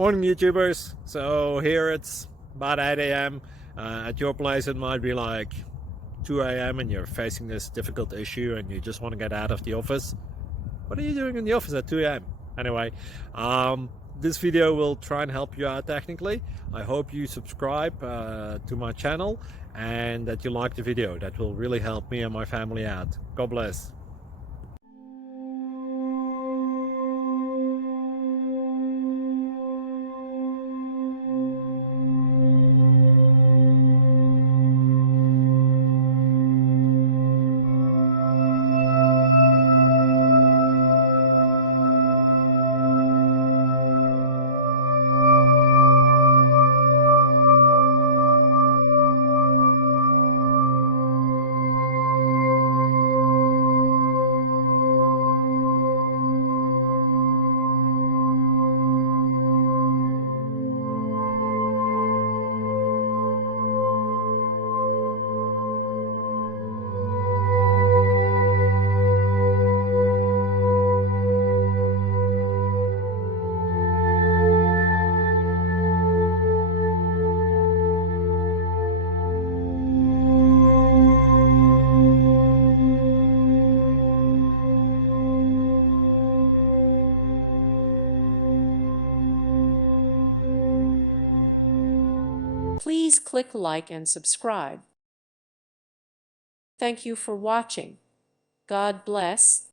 Morning YouTubers. So here it's about 8 a.m. At your place it might be like 2 a.m. and you're facing this difficult issue and you just want to get out of the office. What are you doing in the office at 2 a.m.? Anyway, this video will try and help you out technically. I hope you subscribe to my channel and that you like the video. That will really help me and my family out. God bless. Please click like and subscribe. Thank you for watching. God bless.